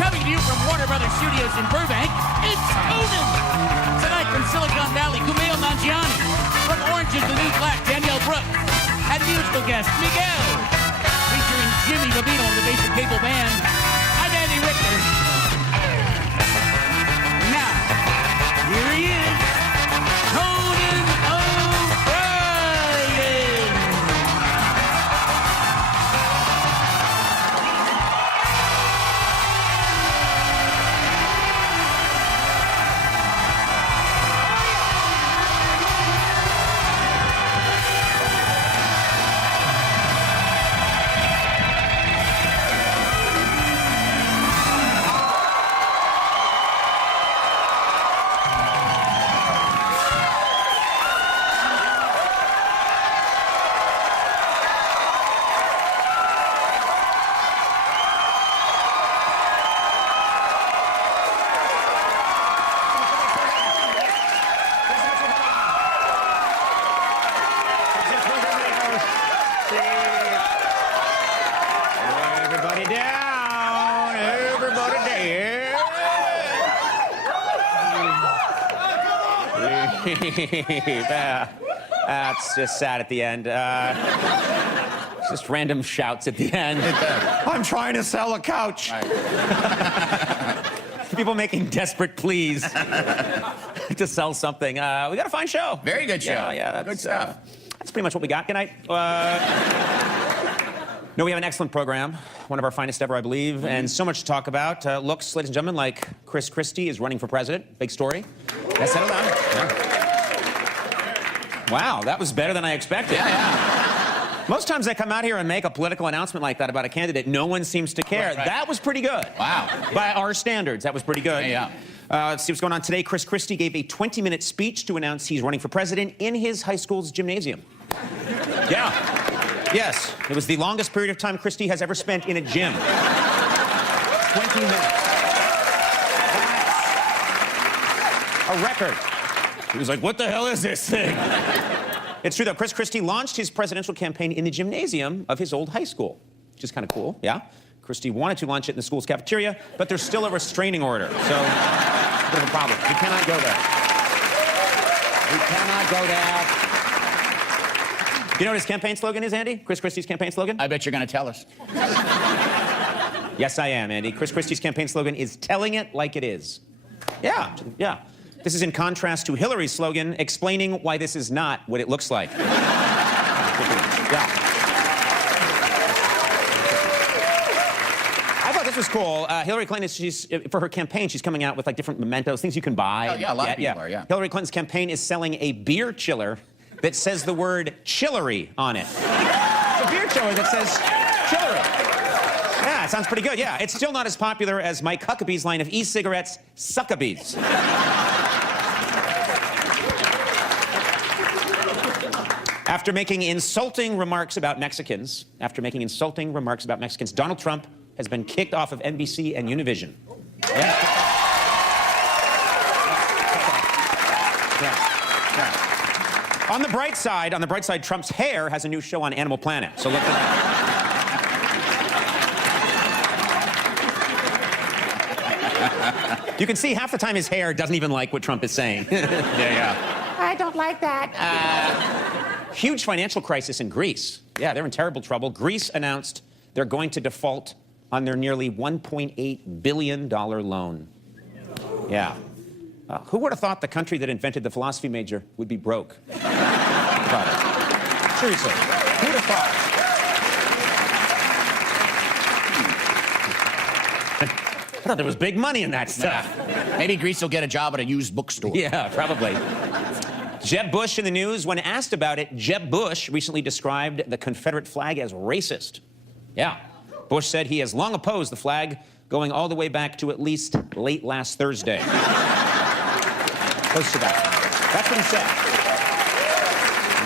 Coming to you from Warner Brothers Studios in Burbank, it's Conan. Tonight from Silicon Valley, Kumail Nanjiani. From Orange is the New Black, Danielle Brooks. And musical guest, Miguel. Featuring Jimmy Babino on the bass and cable band. I'm Andy Richter. Now, here he is, Conan O'Brien. Everybody down! Everybody down! That's just sad at the end. Just random shouts at the end. I'm trying to sell a couch. People making desperate pleas to sell something. We got a fine show. Very good show. Yeah, that's good stuff. That's pretty much what we got. Good night. No, we have an excellent program. One of our finest ever, I believe, and so much to talk about. Looks, ladies and gentlemen, like Chris Christie is running for president. Big story. Let's settle down. Yeah. Wow, that was better than I expected. Yeah. Most times I come out here and make a political announcement like that about a candidate, no one seems to care. Right. That was pretty good. Wow. By our standards, that was pretty good. Yeah. Let's see what's going on today. Chris Christie gave a 20-minute speech to announce he's running for president in his high school's gymnasium. Yeah. Yes, it was the longest period of time Christie has ever spent in a gym. 20 minutes. That's a record. He was like, what the hell is this thing? It's true, though. Chris Christie launched his presidential campaign in the gymnasium of his old high school, which is kind of cool, yeah? Christie wanted to launch it in the school's cafeteria, but there's still a restraining order, so it's a bit of a problem. We cannot go there. We cannot go there. You know what his campaign slogan is, Andy? Chris Christie's campaign slogan? I bet you're going to tell us. Yes, I am, Andy. Chris Christie's campaign slogan is telling it like it is. Yeah, yeah. This is in contrast to Hillary's slogan, explaining why this is not what it looks like. Yeah. I thought this was cool. Hillary Clinton, for her campaign, she's coming out with like different mementos, things you can buy. Oh, yeah, a lot of people are, yeah. Hillary Clinton's campaign is selling a beer chiller that says the word chillery on it. It's a beer chiller that says chillery. Yeah, it sounds pretty good, yeah. It's still not as popular as Mike Huckabee's line of e-cigarettes, Suckabees. After making insulting remarks about Mexicans, Donald Trump has been kicked off of NBC and Univision. Yeah. Yeah. On the bright side, Trump's hair has a new show on Animal Planet. So look at that. You can see half the time his hair doesn't even like what Trump is saying. Yeah. I don't like that. Huge financial crisis in Greece. Yeah, they're in terrible trouble. Greece announced they're going to default on their nearly $1.8 billion loan. Yeah. Who would have thought the country that invented the philosophy major would be broke? About it. Seriously, who would have thought? I thought there was big money in that stuff. Yeah. Maybe Greece will get a job at a used bookstore. Yeah, probably. Jeb Bush in the news. When asked about it, Jeb Bush recently described the Confederate flag as racist. Yeah. Bush said he has long opposed the flag, going all the way back to at least late last Thursday. Close to that. That's what he said.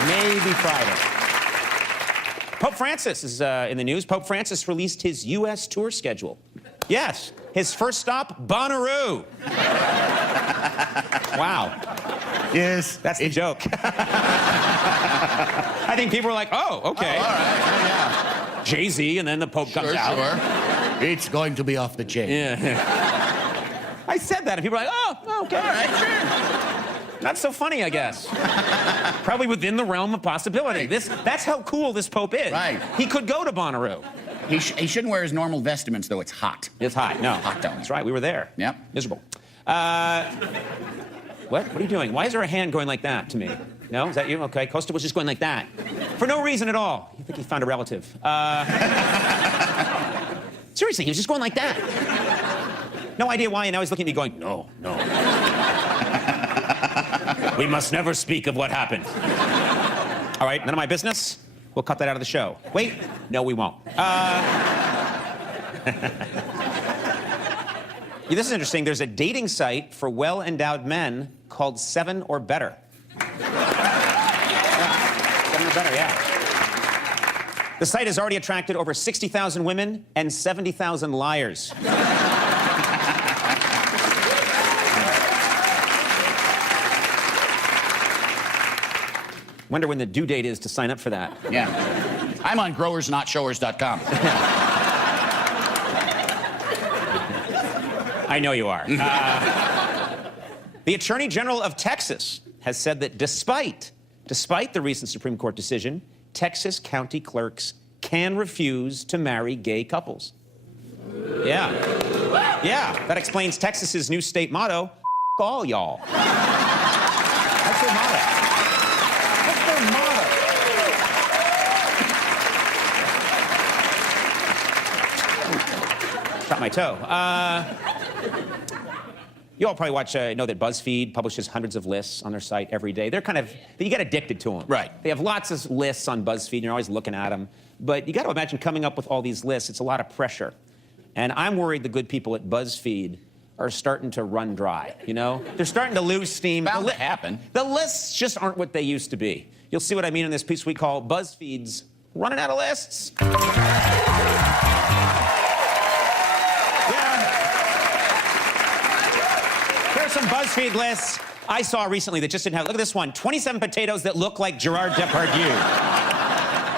Maybe Friday. Pope Francis is in the news. Pope Francis released his U.S. tour schedule. Yes, his first stop, Bonnaroo. Wow. Yes. That's the joke. I think people were like, oh, okay. Oh, all right. Yeah. Jay-Z, and then the Pope comes out. Sure. It's going to be off the chain. Yeah. I said that, and people are like, oh, okay. All right, sure. Not so funny, I guess. Probably within the realm of possibility. That's how cool this Pope is. Right. He could go to Bonnaroo. He shouldn't wear his normal vestments, though. It's hot. It's hot. No. Hot down. That's right. We were there. Yep. Miserable. What? What are you doing? Why is there a hand going like that to me? No? Is that you? Okay. Costa was just going like that. For no reason at all. You think he found a relative. Seriously, he was just going like that. No idea why, and now he's looking at me going, no, no. We must never speak of what happened. All right, none of my business. We'll cut that out of the show. Wait, no, we won't. Yeah, this is interesting. There's a dating site for well-endowed men called 7 or Better. Yeah, 7 or Better, yeah. The site has already attracted over 60,000 women and 70,000 liars. Wonder when the due date is to sign up for that. Yeah. I'm on growersnotshowers.com. I know you are. The Attorney General of Texas has said that despite the recent Supreme Court decision, Texas county clerks can refuse to marry gay couples. Yeah. Yeah, that explains Texas's new state motto, all y'all. That's their motto. That's their motto. Shot my toe. You all probably know that BuzzFeed publishes hundreds of lists on their site every day. They're you get addicted to them. Right. They have lots of lists on BuzzFeed, and you're always looking at them. But you got to imagine coming up with all these lists. It's a lot of pressure. And I'm worried the good people at BuzzFeed are starting to run dry, you know? They're starting to lose steam. Bound to happen. The lists just aren't what they used to be. You'll see what I mean in this piece we call BuzzFeed's Running Out of Lists. Some BuzzFeed lists I saw recently that just didn't have. Look at this one. 27 potatoes that look like Gerard Depardieu.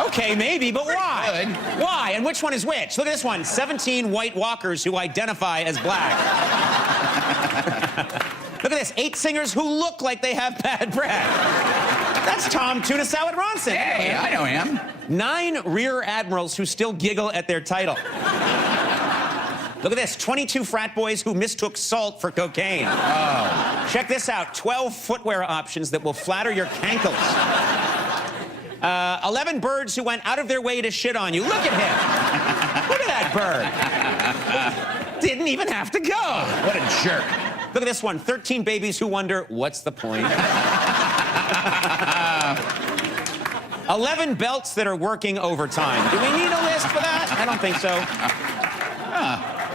Okay, maybe, but why? Good. Why? And which one is which? Look at this one. 17 white walkers who identify as black. Look at this. 8 singers who look like they have bad breath. That's Tom Tuna Salad Ronson. Hey, I know him. 9 rear admirals who still giggle at their title. Look at this, 22 frat boys who mistook salt for cocaine. Oh. Check this out, 12 footwear options that will flatter your cankles. 11 birds who went out of their way to shit on you. Look at him. Look at that bird. Didn't even have to go. What a jerk. Look at this one, 13 babies who wonder, what's the point? 11 belts that are working overtime. Do we need a list for that? I don't think so.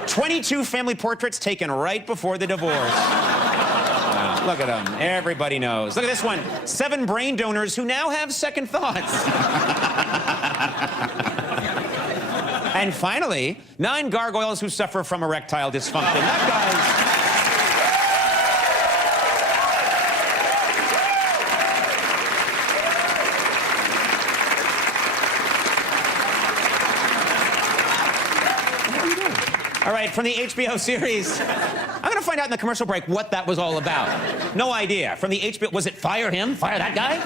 22 family portraits taken right before the divorce. Look at them. Everybody knows. Look at this one. 7 brain donors who now have second thoughts. And finally, 9 gargoyles who suffer from erectile dysfunction. That guy's... All right, from the HBO series, I'm going to find out in the commercial break what that was all about. No idea. From the HBO, was it Fire Him? Fire that guy?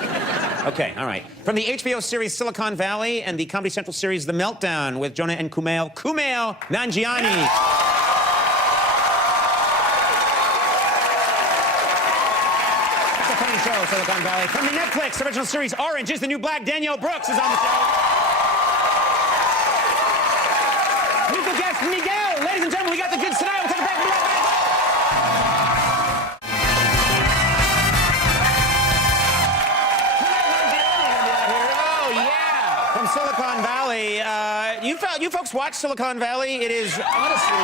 Okay, all right. From the HBO series Silicon Valley and the Comedy Central series The Meltdown with Jonah and Kumail, Nanjiani. It's a funny show, Silicon Valley. From the Netflix original series Orange is the New Black, Danielle Brooks is on the show. Musical guest, Miguel. Ladies and gentlemen, we got the goods tonight. We'll take a break. We'll be right back. Oh, yeah. From Silicon Valley. You folks watch Silicon Valley? It is honestly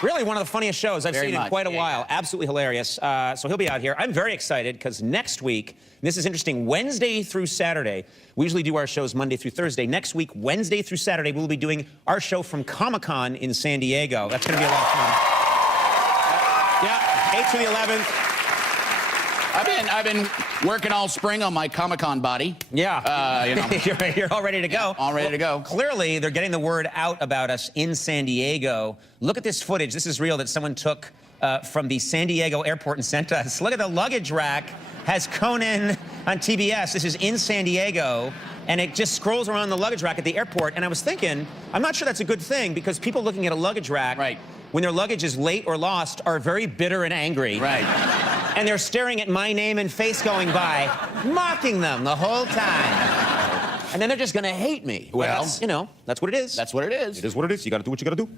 really one of the funniest shows I've seen in quite a while. Absolutely hilarious. So he'll be out here. I'm very excited because next week, and this is interesting, Wednesday through Saturday, we usually do our shows Monday through Thursday. Next week, Wednesday through Saturday, we'll be doing our show from Comic-Con in San Diego. That's going to be a lot of fun. Yeah, 8th through the 11th. I've been working all spring on my Comic-Con body. Yeah. You know. You're all ready to go. All ready to go. Clearly, they're getting the word out about us in San Diego. Look at this footage. This is real that someone took from the San Diego airport and sent us. Look at the luggage rack. Has Conan on TBS. This is in San Diego. And it just scrolls around the luggage rack at the airport. And I was thinking, I'm not sure that's a good thing because people looking at a luggage rack when their luggage is late or lost are very bitter and angry. Right. And they're staring at my name and face going by, mocking them the whole time. And then they're just gonna hate me. Well, that's, you know, that's what it is. That's what it is. It is what it is. You gotta do what you gotta do.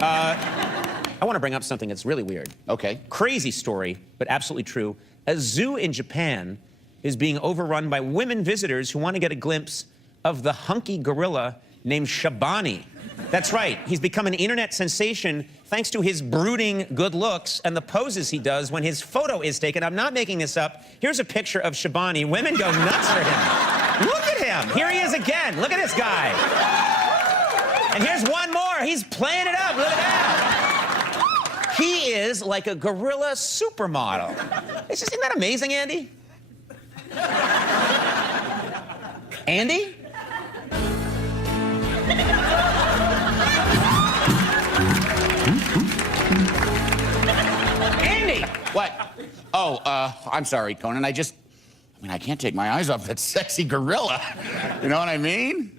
I wanna bring up something that's really weird. Okay. Crazy story, but absolutely true. A zoo in Japan is being overrun by women visitors who want to get a glimpse of the hunky gorilla named Shabani. That's right, he's become an internet sensation thanks to his brooding good looks and the poses he does when his photo is taken. I'm not making this up. Here's a picture of Shabani. Women go nuts for him. Look at him. Here he is again. Look at this guy. And here's one more. He's playing it up. Look at that. He is like a gorilla supermodel. Isn't that amazing, Andy? Andy? Andy! What? Oh, I'm sorry, Conan. I can't take my eyes off that sexy gorilla. You know what I mean?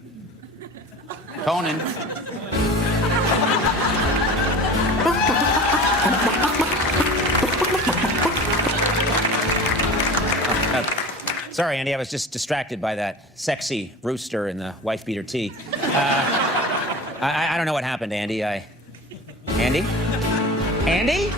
Conan. Sorry, Andy, I was just distracted by that sexy rooster in the wife-beater tee. I don't know what happened, Andy. Andy? Andy?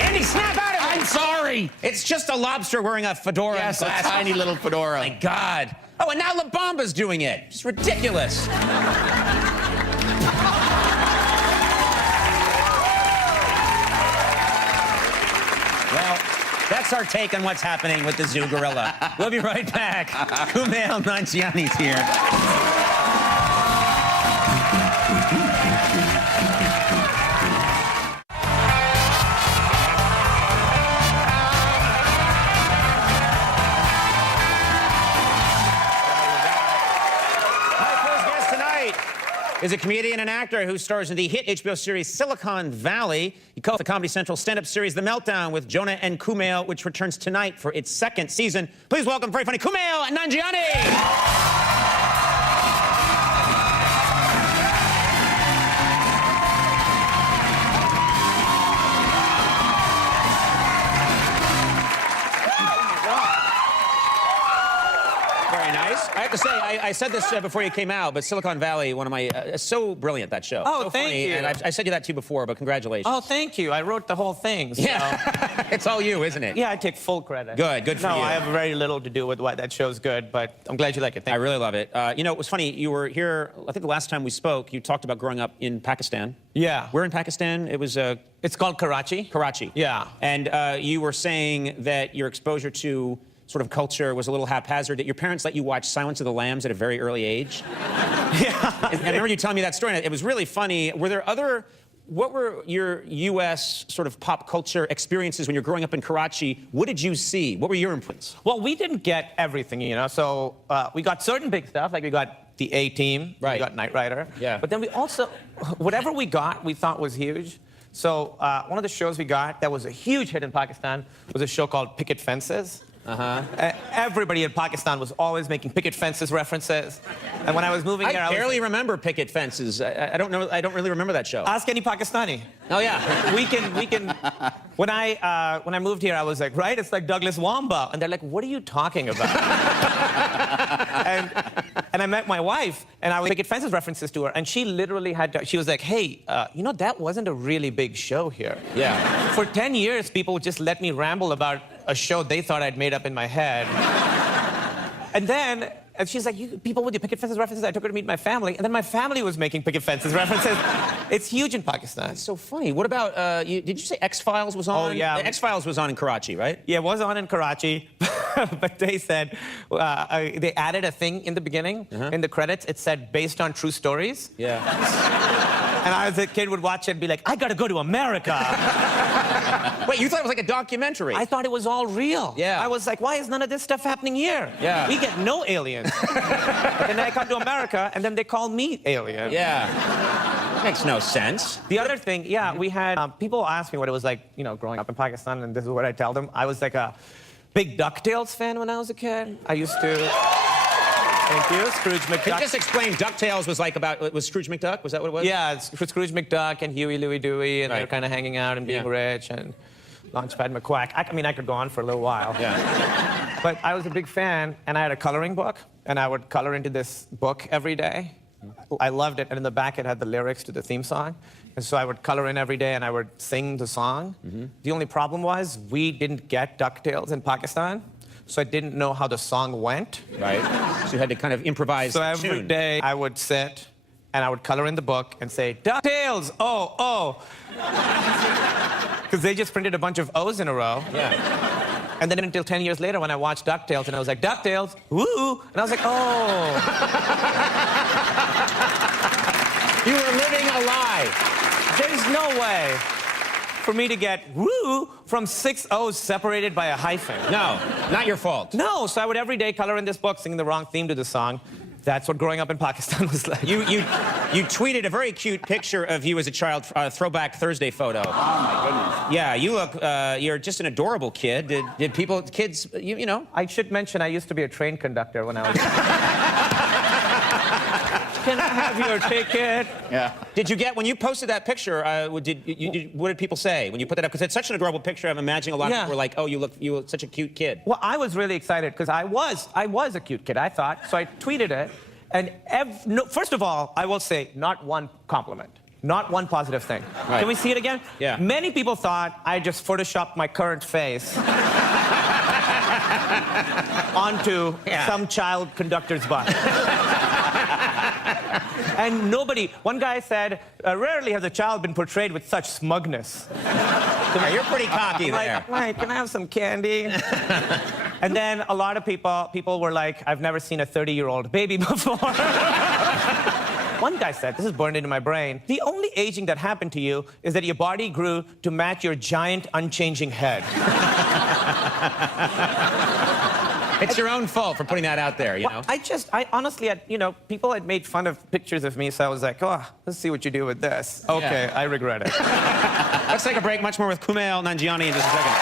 Andy, snap out of it! I'm sorry! It's just a lobster wearing a fedora. Yes, a and glasses. tiny little fedora. Oh, my God. Oh, and now La Bamba's doing it. It's ridiculous. Well, that's our take on what's happening with the zoo gorilla. We'll be right back. Kumail Nanjiani's here. Is a comedian and actor who stars in the hit HBO series Silicon Valley. He co-hosts the Comedy Central stand-up series The Meltdown with Jonah and Kumail, which returns tonight for its second season. Please welcome very funny Kumail Nanjiani! I have to say, I said this before you came out, but Silicon Valley, one of my, so brilliant, that show. Oh, so thank funny, you. And I said you that to you before, but congratulations. Oh, thank you. I wrote the whole thing. So. Yeah, it's all you, isn't it? Yeah, I take full credit. Good for you. No, I have very little to do with why that show's good, but I'm glad you like it. Thank I really love it. You know, it was funny, you were here, I think the last time we spoke, you talked about growing up in Pakistan. Yeah. Where in Pakistan? It was It's called Karachi. Karachi. Yeah. And you were saying that your exposure to sort of culture was a little haphazard, that your parents let you watch Silence of the Lambs at a very early age. Yeah. And I remember you telling me that story, and it was really funny. Were there other, what were your U.S. sort of pop culture experiences when you're growing up in Karachi? What did you see? What were your influences? Well, we didn't get everything, you know, so we got certain big stuff, like we got the A-Team, right. We got Knight Rider. Yeah. But then we also, whatever we got, we thought was huge. So one of the shows we got that was a huge hit in Pakistan was a show called Picket Fences. Everybody in Pakistan was always making picket fences references. And when I was moving here, I barely remember Picket Fences. I don't know. I don't really remember that show. Ask any Pakistani. Oh yeah. We can. When I moved here, I was like, right? It's like Douglas Wamba, and they're like, what are you talking about? and I met my wife, and I was making fences references to her, and she literally had to. She was like, hey, you know, that wasn't a really big show here. Yeah. For 10 years, people would just let me ramble about a show they thought I'd made up in my head. And then, and she's like, people with your picket fences references, I took her to meet my family, and then my family was making picket fences references. It's huge in Pakistan. That's so funny. What about, did you say X-Files was on? Oh, yeah. X-Files was on in Karachi, right? Yeah, it was on in Karachi, but they said, they added a thing in the beginning, in the credits, it said, based on true stories. Yeah. And I, as a kid, would watch it and be like, I gotta go to America. Wait, you thought it was like a documentary? I thought it was all real. Yeah. I was like, why is none of this stuff happening here? Yeah. We get no aliens. But then I come to America, and then they call me alien. Yeah. Makes no sense. The other thing, yeah, we had people ask me what it was like, you know, growing up in Pakistan, and this is what I tell them. I was like a big DuckTales fan when I was a kid. I used to... Thank you, Scrooge McDuck. Can you just explain, DuckTales was like about, was Scrooge McDuck? Was that what it was? Yeah, it's Scrooge McDuck and Huey, Louie, Dewey, and Right. they're kind of hanging out and being rich, and Launchpad McQuack. I mean, I could go on for a little while. Yeah. But I was a big fan, and I had a coloring book, and I would color into this book every day. I loved it, and in the back it had the lyrics to the theme song. And so I would color in every day, and I would sing the song. The only problem was we didn't get DuckTales in Pakistan, so I didn't know how the song went. Right. So you had to kind of improvise So the every tune. day I would sit, and I would color in the book and say, DuckTales, oh, oh. Because they just printed a bunch of O's in a row. Yeah. And then until 10 years later when I watched DuckTales and I was like, DuckTales, woo! And I was like, oh. You were living a lie. There's no way for me to get woo from 6 O's separated by a hyphen. No, not your fault. No, so I would every day color in this book singing the wrong theme to the song. That's what growing up in Pakistan was like. You tweeted a very cute picture of you as a child, throwback Thursday photo. Oh, my goodness. Yeah, you look, you're just an adorable kid. Did people, kids, you know? I should mention I used to be a train conductor when I was... Can I have your ticket? Yeah. Did you get, when you posted that picture, what did people say when you put that up? Because it's such an adorable picture. I'm imagining a lot of people were like, oh, you look such a cute kid. Well, I was really excited because I was a cute kid, I thought. So I tweeted it. And first of all, I will say not one compliment. Not one positive thing. Right. Can we see it again? Yeah. Many people thought I just photoshopped my current face onto some child conductor's butt. And one guy said, rarely has a child been portrayed with such smugness. Yeah, you're pretty cocky there. Like, can I have some candy? And then a lot of people were like, I've never seen a 30-year-old baby before. One guy said, this is burned into my brain, the only aging that happened to you is that your body grew to match your giant, unchanging head. It's your own fault for putting that out there, you know? I honestly had, people had made fun of pictures of me, so I was like, oh, let's see what you do with this. Okay, I regret it. Let's take a break. Much more with Kumail Nanjiani in just a second.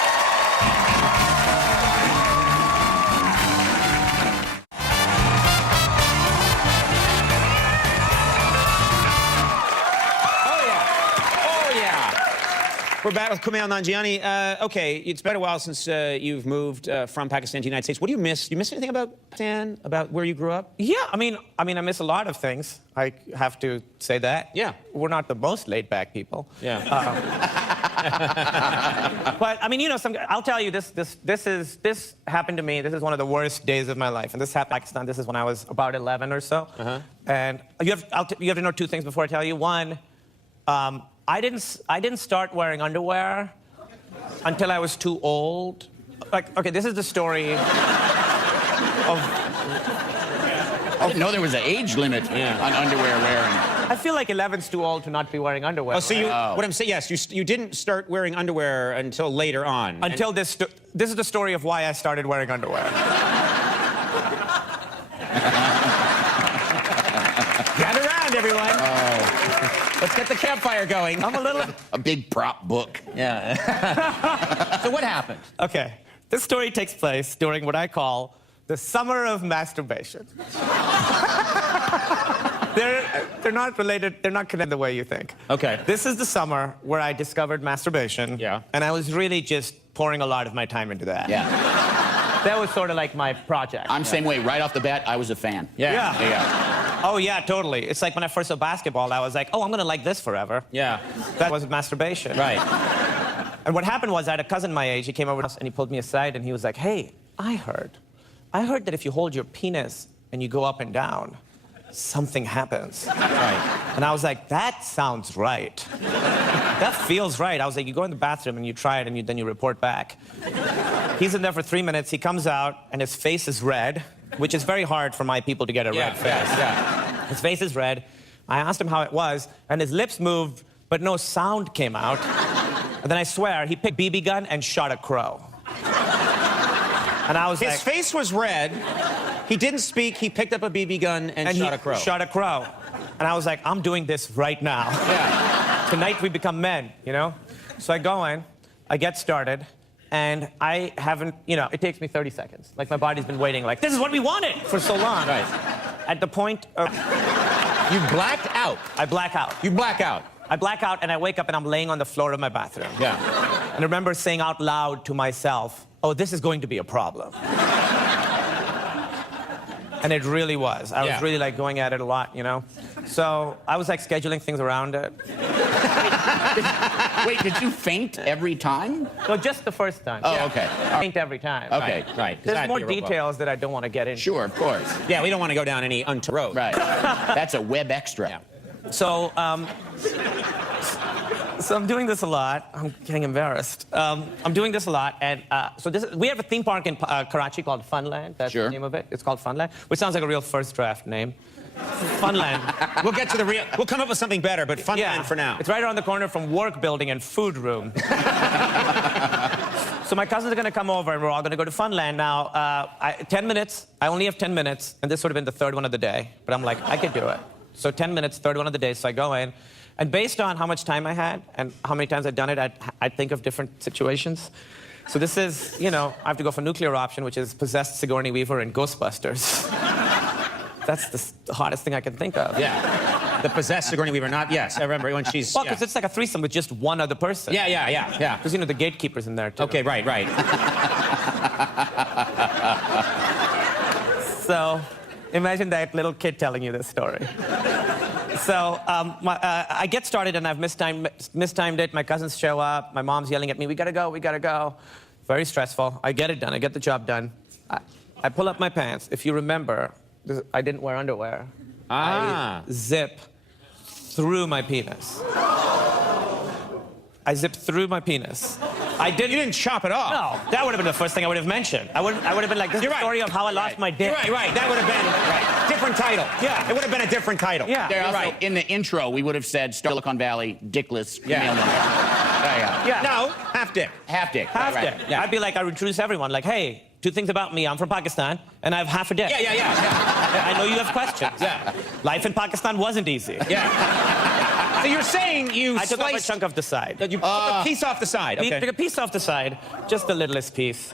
We're back with Kumail Nanjiani. Okay, it's been a while since you've moved from Pakistan to the United States. What do you miss? Do you miss anything about Pakistan, about where you grew up? Yeah, I mean, I miss a lot of things. I have to say that. Yeah. We're not the most laid-back people. Yeah. But I mean, I'll tell you, this happened to me. This is one of the worst days of my life, and this happened in Pakistan. This is when I was about 11 or so. And you have to know two things before I tell you. One. I didn't start wearing underwear until I was too old. Like, okay, this is the story of... I didn't know there was an age limit on underwear wearing. I feel like 11's too old to not be wearing underwear. Oh, so what I'm saying, yes, you didn't start wearing underwear until later on. Until this is the story of why I started wearing underwear. Gather around, everyone. Oh. Let's get the campfire going. I'm a little... A big prop book. Yeah. So what happened? Okay. This story takes place during what I call the summer of masturbation. They're not related. They're not connected the way you think. Okay. This is the summer where I discovered masturbation. Yeah. And I was really just pouring a lot of my time into that. Yeah. That was sort of like my project. I'm same way. Right off the bat, I was a fan. Yeah. Oh, yeah, totally. It's like when I first saw basketball, I was like, oh, I'm going to like this forever. Yeah. That was masturbation. Right. And what happened was I had a cousin my age. He came over to us and he pulled me aside and he was like, hey, I heard that if you hold your penis and you go up and down, something happens. Right. And I was like, that sounds right. That feels right. I was like, you go in the bathroom and you try it and then you report back. He's in there for 3 minutes. He comes out and his face is red, which is very hard for my people to get a red face. Yeah. His face is red. I asked him how it was, and his lips moved, but no sound came out. And then I swear, he picked a BB gun and shot a crow. And I was His like... face was red. He didn't speak. He picked up a BB gun and shot a crow. Shot a crow. And I was like, I'm doing this right now. Yeah. Tonight we become men, you know? So I go in, I get started, and I haven't, you know, it takes me 30 seconds. Like, my body's been waiting, like, this is what we wanted for so long. Right. At the point of... You blacked out. I black out. You black out. I black out, and I wake up, and I'm laying on the floor of my bathroom. Yeah. And I remember saying out loud to myself, oh, this is going to be a problem. And it really was. I was really, like, going at it a lot, you know? So I was, like, scheduling things around it. Wait, did you faint every time? No, just the first time. Oh, okay. I faint every time. Okay. Right. There's more details that I don't want to get into. Sure, of course. Yeah, we don't want to go down any road. Right. That's a web extra. Yeah. So, so I'm doing this a lot. I'm getting embarrassed. I'm doing this a lot, and we have a theme park in Karachi called Funland. That's the name of it. It's called Funland, which sounds like a real first draft name. Funland. We'll get to the real. We'll come up with something better, but Funland for now. It's right around the corner from work building and food room. So my cousins are going to come over, and we're all going to go to Funland. Now, 10 minutes. I only have 10 minutes, and this would have been the third one of the day. But I'm like, I could do it. So 10 minutes, third one of the day. So I go in. And based on how much time I had and how many times I'd done it, I'd think of different situations. So this is, you know, I have to go for nuclear option, which is possessed Sigourney Weaver in Ghostbusters. That's the hottest thing I can think of. Yeah. The possessed Sigourney Weaver, yes, I remember when she's... Well, because it's like a threesome with just one other person. Yeah. Because, you know, the gatekeeper's in there, too. Okay, right. So, imagine that little kid telling you this story. So, I get started, and I've mistimed it. My cousins show up. My mom's yelling at me, we gotta go. Very stressful. I get it done. I get the job done. I pull up my pants. If you remember, I didn't wear underwear. I zip through my penis. I zipped through my penis. You didn't chop it off. No, that would have been the first thing I would have mentioned. I would have been like, this is the story of how I lost my dick. Right. That would have been different title. Yeah. It would have been a different title. Yeah. Also, right. In the intro, we would have said Silicon Valley, dickless, Kumail. Yeah. No, half dick. Half dick. Half right. dick. Yeah. I'd be like, I would introduce everyone, like, hey, 2 things about me. I'm from Pakistan, and I have half a dick. Yeah. I know you have questions. Yeah. Life in Pakistan wasn't easy. Yeah. So you're saying I took off a chunk off the side. You took a piece off the side. Okay. Took a piece off the side, just the littlest piece,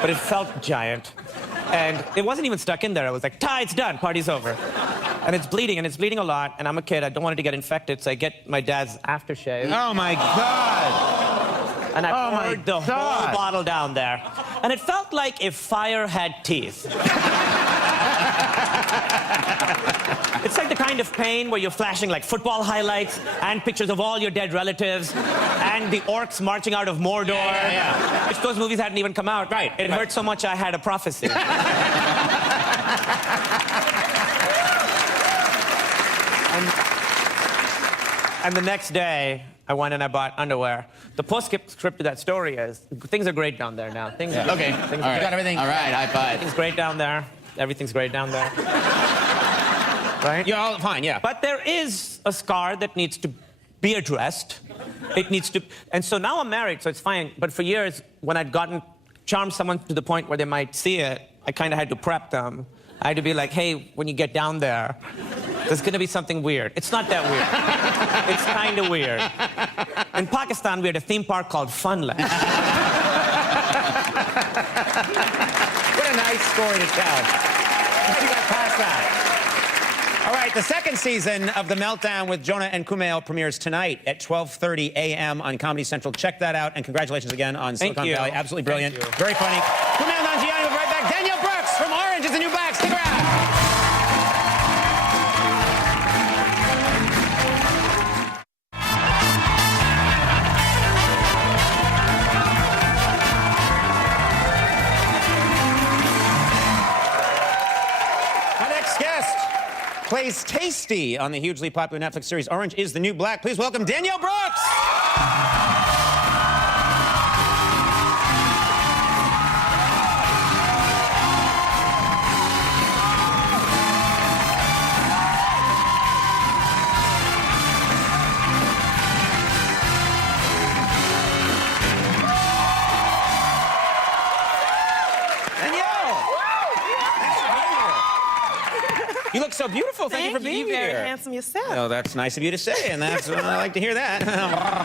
but it felt giant. And it wasn't even stuck in there. I was like, it's done, party's over. And it's bleeding a lot, and I'm a kid. I don't want it to get infected, so I get my dad's aftershave. Oh, my God. And I poured the whole bottle down there. And it felt like if fire had teeth. It's like the kind of pain where you're flashing like football highlights and pictures of all your dead relatives and the orcs marching out of Mordor. Yeah. Which those movies hadn't even come out. Right. It hurt so much I had a prophecy. And the next day, I went and I bought underwear. The postscript to that story is, things are great down there now. Okay. All right. You got everything? All right, high five. Everything's great down there. Everything's great down there. Right? You're all fine, yeah. But there is a scar that needs to be addressed. It needs to... And so now I'm married, so it's fine. But for years, when I'd charmed someone to the point where they might see it, I kind of had to prep them. I had to be like, hey, when you get down there, there's going to be something weird. It's not that weird. It's kind of weird. In Pakistan, we had a theme park called Funland. What a nice story to tell. You got past that. All right, the second season of The Meltdown with Jonah and Kumail premieres tonight at 12:30 a.m. on Comedy Central. Check that out, and congratulations again on Silicon Valley. Absolutely brilliant. Very funny. Kumail, Nanjiani, we'll be right back. Danielle Brooks from Orange is the New Black. Stick around. Plays Tasty on the hugely popular Netflix series Orange is the New Black. Please welcome Danielle Brooks. You look so beautiful. Thank you for being You're here. very handsome yourself. Oh, that's nice of you to say, and that's I like to hear that.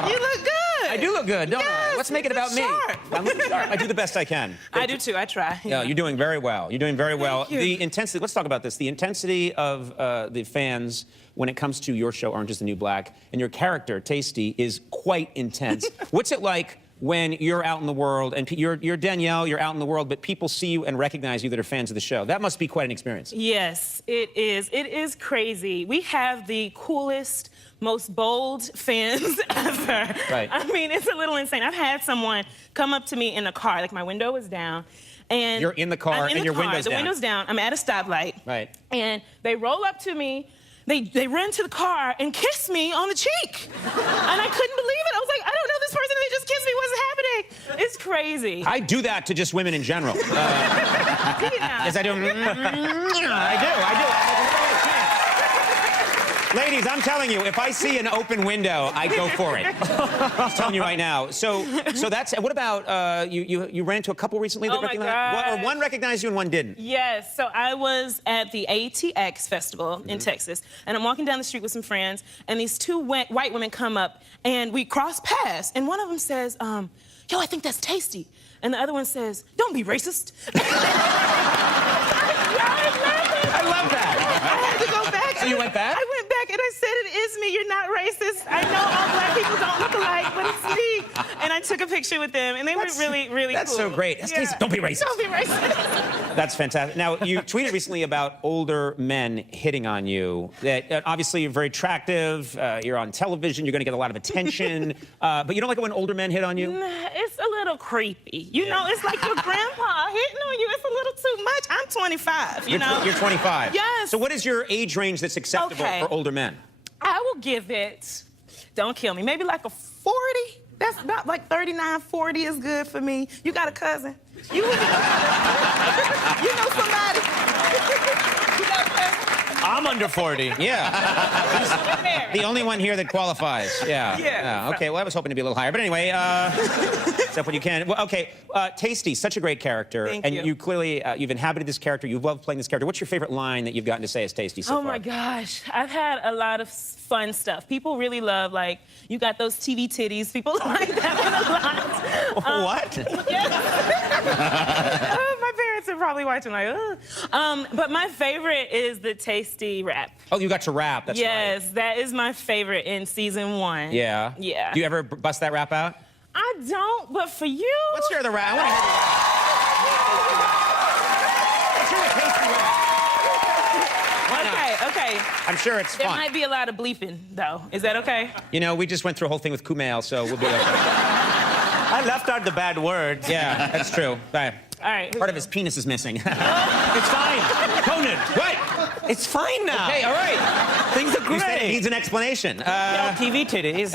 You look good. I do look good, don't I? Yes, Let's make it you about look me. sharp. I'm looking sharp. I do the best I can. I do too. I try. Yeah, you're doing very well. You're doing very well. you. The intensity, let's talk about this. The intensity of the fans when it comes to your show, Orange is the New Black, and your character, Tasty, is quite intense. What's it like when you're out in the world, and you're Danielle, you're out in the world, but people see you and recognize you that are fans of the show? That must be quite an experience. Yes, it is. It is crazy. We have the coolest, most bold fans ever. Right. I mean, it's a little insane. I've had someone come up to me in the car, like my window was down, and You're in the car I'm in and the your car, window's the down. window's down. I'm at a stoplight. Right. And they roll up to me. They run to the car and kiss me on the cheek. And I couldn't believe it. I was like, I don't know this person. They just kissed me. What's happening? It's crazy. I do that to just women in general. Did you not? Yes, I do. I do. Ladies, I'm telling you, if I see an open window, I go for it. I'm telling you right now. So that's. What about you? Ran into a couple recently that Oh my recognized, God. or one recognized you and one didn't. Yes, so I was at the ATX festival Mm-hmm. in Texas, and I'm walking down the street with some friends, and these two white women come up, and we cross paths, and one of them says, yo, I think that's Tasty. And the other one says, don't be racist. I love that. I had to go back. So you went back? I went back and I said, it is me. You're not racist. I know all black people don't look alike, but it's me. And I took a picture with them, and they were really, really That's cool. so great. That's Tasty. Don't be racist. Don't be racist. That's fantastic. Now, you tweeted recently about older men hitting on you. That obviously you're very attractive. You're on television. You're going to get a lot of attention. But you don't like it when older men hit on you? It's a little creepy. You know, it's like your grandpa hitting on you. It's a little too much. I'm 25, you know? You're 25. Yes. So what is your age range that's acceptable Okay. for older men? I will give it, don't kill me, maybe like a 40. That's about like 39, 40 is good for me. You got a cousin? You know somebody? You got a cousin? I'm under 40. Yeah. Get married. The only one here that qualifies. Yeah. Yeah. Okay, well, I was hoping to be a little higher. But anyway, except when you can. Well, okay, Tasty, such a great character. Thank and you. you clearly, you've inhabited this character. You've loved playing this character. What's your favorite line that you've gotten to say as Tasty so Oh far? my gosh, I've had a lot of fun stuff. People really love, like, you got those TV titties. People like that a lot. What? Oh, my parents are probably watching like, ugh. But my favorite is the Tasty rap. Oh, you got to rap. That's Yes, right. that is my favorite in season 1. Yeah. Yeah. Do you ever bust that rap out? I don't, but for you. Let's hear the rap. I want to hear the rap. Let's hear the Tasty rap. Why not? Okay. I'm sure it's There fun. might be a lot of bleeping, though. Is that okay? You know, we just went through a whole thing with Kumail, so we'll be okay. I left out the bad words. Yeah, that's true. Right. All right. Part of his penis is missing. It's fine. Conan. What? It's fine now. Hey, all right. Things are You said it great. needs an explanation. TV titties.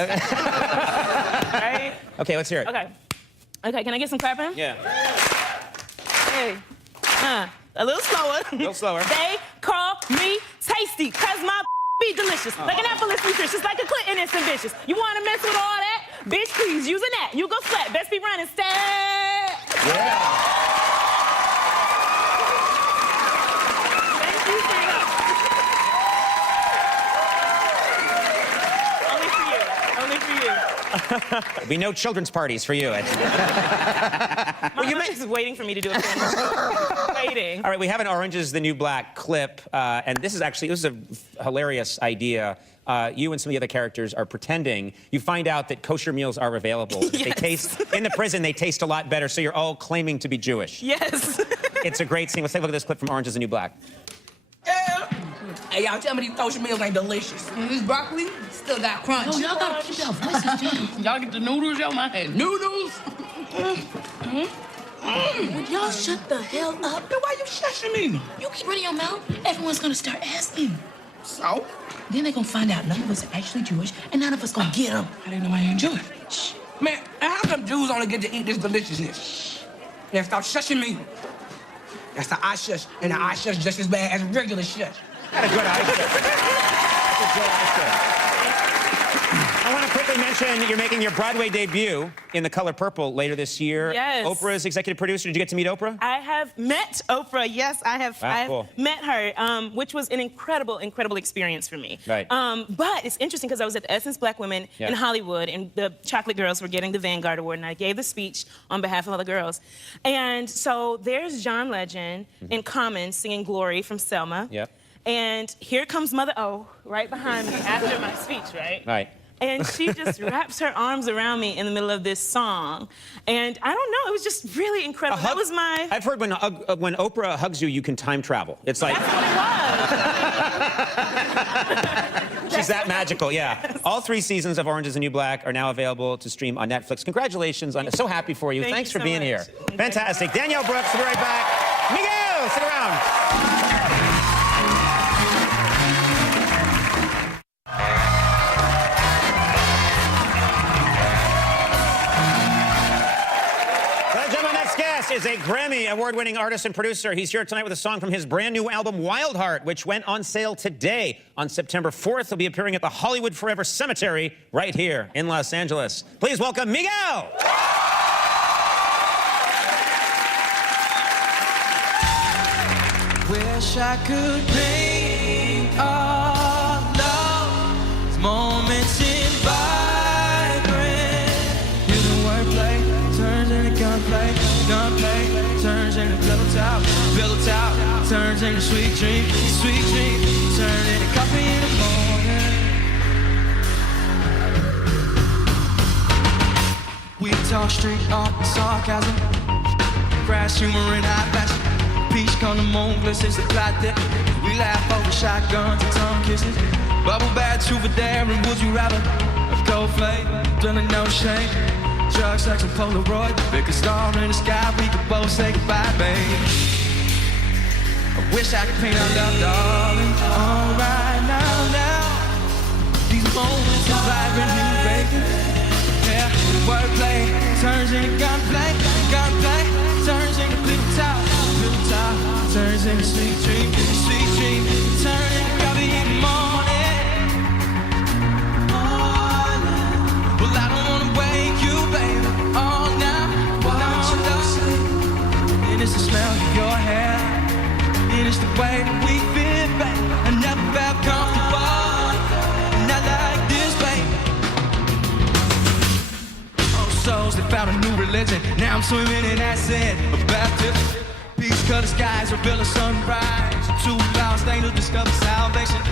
Right? Okay, let's hear it. Okay. Okay, can I get some clapping? Yeah. Hey. A little slower. A little slower. They call me Tasty, cause my be delicious. Like an apple is nutritious, like a Clinton is ambitious. You wanna mess with all that? Bitch, please, use a net. You go flat, best be running, stat. Yeah. Thank you for that. Only for you. There'll be no children's parties for you. Mama is waiting for me to do a thing. Waiting. All right, we have an Orange is the New Black clip, and this is a hilarious idea. You and some of the other characters are pretending. You find out that kosher meals are available. They Yes. taste in the prison. They taste a lot better. So you're all claiming to be Jewish. Yes. It's a great scene. Let's take a look at this clip from Orange is the New Black. Yeah. Hey, y'all tell me these kosher meals ain't delicious. This broccoli still got crunch. Oh, y'all gotta keep y'all voices down. Y'all get the noodles, yo, man. Hey, noodles? Would y'all shut the hell up? Then why you shushing me? You keep running your mouth, everyone's gonna start asking. So? Then they're gonna find out none of us are actually Jewish, and none of us gonna get them. How they know I ain't Jewish? Shh. Man, and how come Jews only get to eat this deliciousness? Shh. Yeah, stop shushing me. That's the I shush, and the I shush just as bad as regular shush. That's a good eye. That's a good eye. I want to quickly mention you're making your Broadway debut in The Color Purple later this year. Yes. Oprah's executive producer. Did you get to meet Oprah? I have met Oprah. Yes, I have. Wow, cool. Met her, which was an incredible experience for me. Right. But it's interesting because I was at the Essence Black Women in Hollywood, and the Chocolate Girls were getting the Vanguard Award, and I gave the speech on behalf of all the girls. And so there's John Legend and Common singing "Glory" from Selma. Yep. And here comes Mother O right behind me after my speech, right? Right. And she just wraps her arms around me in the middle of this song. And I don't know, it was just really incredible. That was my... I've heard when Oprah hugs you, you can time travel. It's like... That's what it was. She's that magical, yeah. All 3 seasons of Orange is the New Black are now available to stream on Netflix. Congratulations. I'm so happy for you. Thanks for being here. Fantastic. Danielle Brooks, we'll be right back. Miguel, sit around. Is a Grammy award-winning artist and producer. He's here tonight with a song from his brand new album, Wild Heart, which went on sale today. On September 4th, he'll be appearing at the Hollywood Forever Cemetery right here in Los Angeles. Please welcome Miguel. Wish I could paint all those moments in vibrant. Hear the wordplay turns into gunplay. Gunplay turns into pillow talk turns into sweet dream turn into coffee in the morning. We talk street art, sarcasm, crass humor and high fashion. Peach come the moon glistens, the plot thick. We laugh over shotguns and tongue kisses. Bubble bath, truth or dare, and would you rather? A cold flame, done a no shame. Drugs, sex, and Polaroid. Pick a star in the sky, we could both say goodbye, babe. I wish I could paint our love, darling. All right now. These moments are vibrant and vacant. Yeah, wordplay turns into gunplay. Gunplay turns into little talk. Little talk turns into sweet dream. Sweet dream turns into coffee in the morning. Well, I don't wanna wake you, baby, all night. Without your love, and it's the smell of your hair, and it's the way that we feel, baby. I never felt comfortable, not like this, baby. Oh, souls, they found a new religion. Now I'm swimming in acid, a baptist. Peach-colored skies reveal a sunrise. 2 clouds, they to discover salvation.